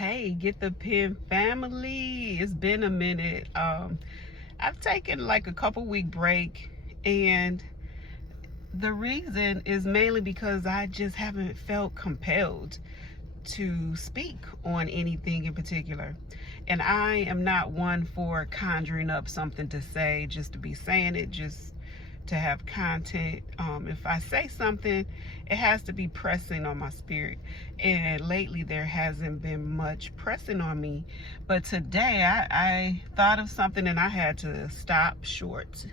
Hey, get the pen family. It's been a minute. I've taken like a couple week break, and the reason is mainly because I just haven't felt compelled to speak on anything in particular. And I am not one for conjuring up something to say just to be saying it, just to have content. If I say something, it has to be pressing on my spirit. And lately there hasn't been much pressing on me. But today I thought of something and I had to stop short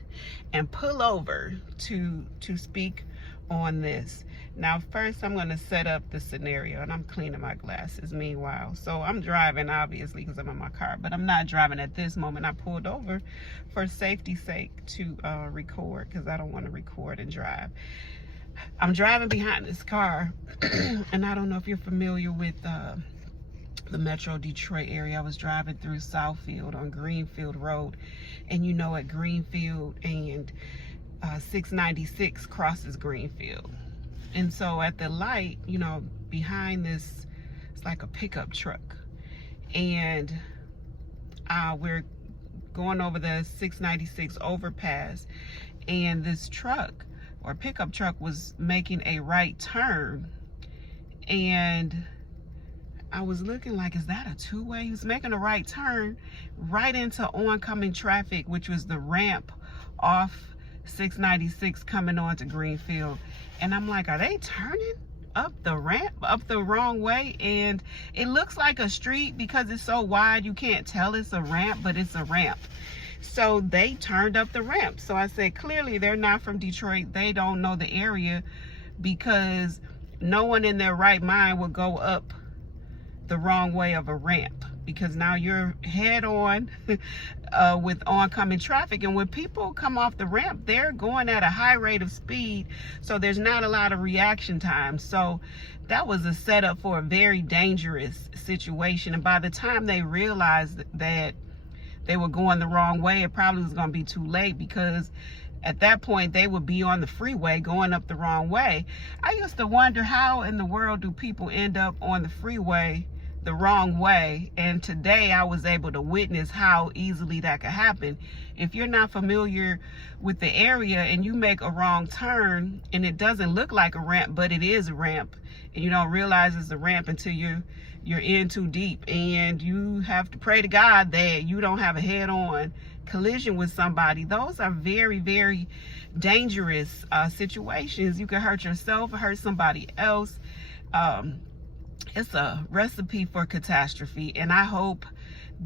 and pull over to speak on this. Now, first I'm going to set up the scenario, and I'm cleaning my glasses meanwhile. So I'm driving, obviously, because I'm in my car, but I'm not driving at this moment. I pulled over for safety's sake to record, because I don't want to record and drive. I'm driving behind this car, and I don't know if you're familiar with the Metro Detroit area. I was driving through Southfield on Greenfield Road, and you know, at Greenfield and 696 crosses Greenfield. And so at the light, you know, behind this, it's like a pickup truck. And we're going over the 696 overpass. And this truck, or pickup truck, was making a right turn. And I was looking like, is that a two-way? He was making a right turn right into oncoming traffic, which was the ramp off 696 coming on to Greenfield. And I'm like, are they turning up the ramp up the wrong way? And it looks like a street because it's so wide you can't tell it's a ramp, but it's a ramp. So they turned up the ramp. So I said, clearly they're not from Detroit. They don't know the area, because no one in their right mind would go up the wrong way of a ramp, because now you're head on with oncoming traffic. And when people come off the ramp, they're going at a high rate of speed, so there's not a lot of reaction time. So that was a setup for a very dangerous situation. And by the time they realized that they were going the wrong way, it probably was going to be too late, because at that point they would be on the freeway going up the wrong way. I used to wonder, how in the world do people end up on the freeway the wrong way? And today I was able to witness how easily that could happen. If you're not familiar with the area and you make a wrong turn and it doesn't look like a ramp, but it is a ramp, and you don't realize it's a ramp until you're in too deep, and you have to pray to God that you don't have a head-on collision with somebody. Those are very, very dangerous situations. You can hurt yourself, hurt somebody else. It's a recipe for catastrophe, and I hope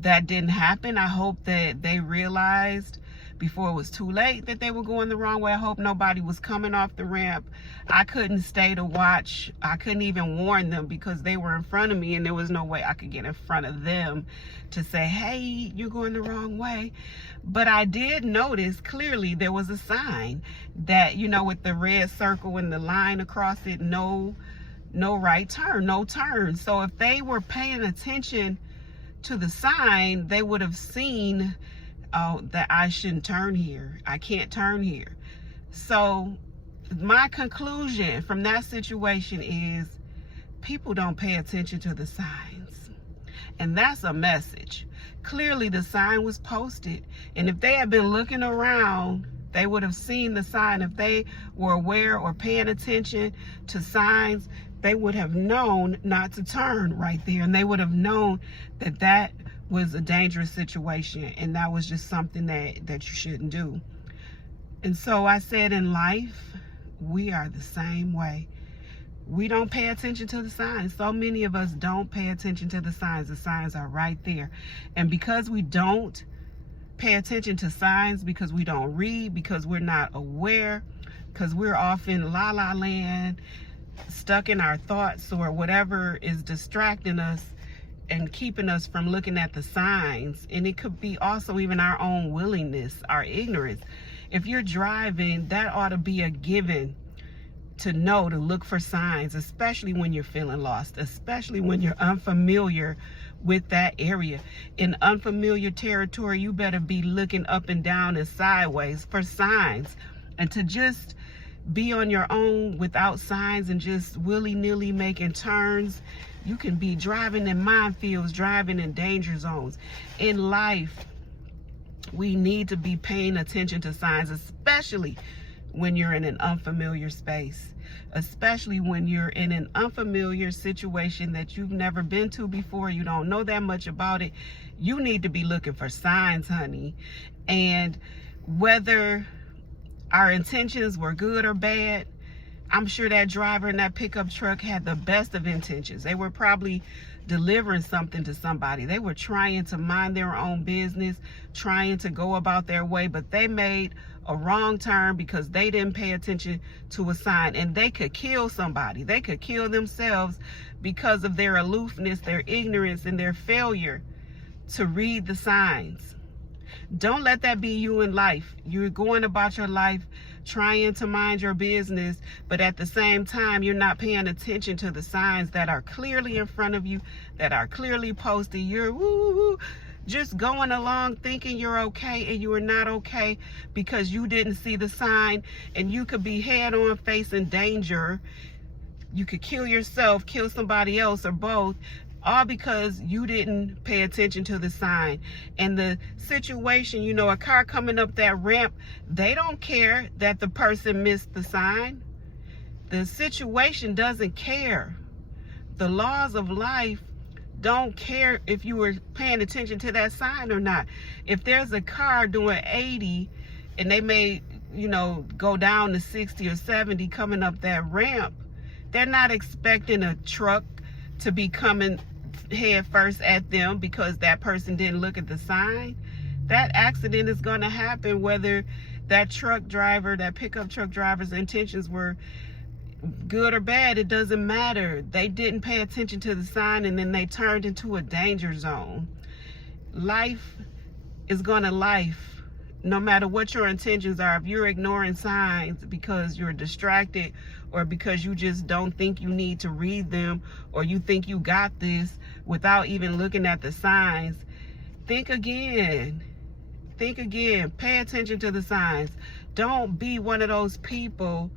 that didn't happen. I hope that they realized before it was too late that they were going the wrong way. I hope nobody was coming off the ramp. I couldn't stay to watch. I couldn't even warn them, because they were in front of me, and there was no way I could get in front of them to say, hey, you're going the wrong way. But I did notice clearly there was a sign that, you know, with the red circle and the line across it, no right turn, no turn. So if they were paying attention to the sign, they would have seen that I shouldn't turn here. I can't turn here. So my conclusion from that situation is, people don't pay attention to the signs. And that's a message. Clearly the sign was posted, and if they had been looking around, they would have seen the sign. If they were aware or paying attention to signs, they would have known not to turn right there, and they would have known that that was a dangerous situation, and that was just something that you shouldn't do. And so I said, in life, we are the same way. We don't pay attention to the signs. So many of us don't pay attention to the signs. The signs are right there. And because we don't pay attention to signs, because we don't read, because we're not aware, because we're off in la-la land, stuck in our thoughts or whatever is distracting us and keeping us from looking at the signs. And it could be also even our own willingness, our ignorance. If you're driving, that ought to be a given, to know to look for signs, especially when you're feeling lost, especially when you're unfamiliar with that area. In unfamiliar territory, you better be looking up and down and sideways for signs, and to just be on your own without signs and just willy-nilly making turns. You can be driving in minefields, driving in danger zones. In life, we need to be paying attention to signs, especially when you're in an unfamiliar space, especially when you're in an unfamiliar situation that you've never been to before. You don't know that much about it. You need to be looking for signs, honey. And whether our intentions were good or bad, I'm sure that driver in that pickup truck had the best of intentions. They were probably delivering something to somebody. They were trying to mind their own business, trying to go about their way, but they made a wrong turn because they didn't pay attention to a sign, and they could kill somebody. They could kill themselves because of their aloofness, their ignorance, and their failure to read the signs. Don't let that be you in life. You're going about your life trying to mind your business, but at the same time, you're not paying attention to the signs that are clearly in front of you, that are clearly posted. You're just going along thinking you're okay, and you are not okay because you didn't see the sign, and you could be head on facing danger. You could kill yourself, kill somebody else, or both, all because you didn't pay attention to the sign. And the situation, you know, a car coming up that ramp, they don't care that the person missed the sign. The situation doesn't care. The laws of life don't care if you were paying attention to that sign or not. If there's a car doing 80 and they may, you know, go down to 60 or 70 coming up that ramp, they're not expecting a truck to be coming head first at them because that person didn't look at the sign. That accident is going to happen whether that truck driver, that pickup truck driver's intentions were good or bad. It doesn't matter. They didn't pay attention to the sign, and then they turned into a danger zone. Life is going to life. No matter what your intentions are, if you're ignoring signs because you're distracted or because you just don't think you need to read them, or you think you got this without even looking at the signs, think again. Think again. Pay attention to the signs. Don't be one of those people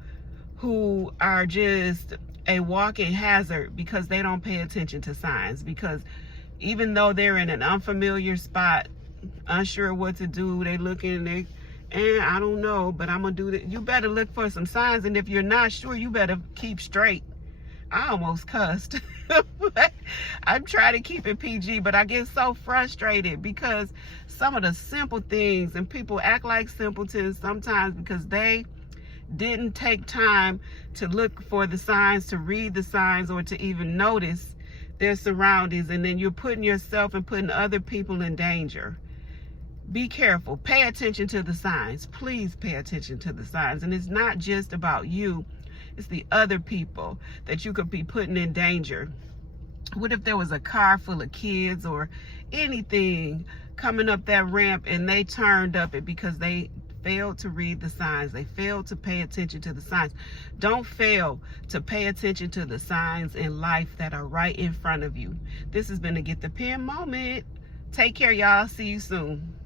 who are just a walking hazard because they don't pay attention to signs. Because even though they're in an unfamiliar spot, unsure what to do, they looking, I don't know, but I'm gonna do that. You better look for some signs, and if you're not sure, you better keep straight. I almost cussed. I'm trying to keep it PG, but I get so frustrated because some of the simple things, and people act like simpletons sometimes because they didn't take time to look for the signs, to read the signs, or to even notice their surroundings, and then you're putting yourself and putting other people in danger. Be careful. Pay attention to the signs. Please pay attention to the signs. And it's not just about you. It's the other people that you could be putting in danger. What if there was a car full of kids or anything coming up that ramp and they turned up it because they failed to read the signs? They failed to pay attention to the signs. Don't fail to pay attention to the signs in life that are right in front of you. This has been a Get the Pen moment. Take care, y'all. See you soon.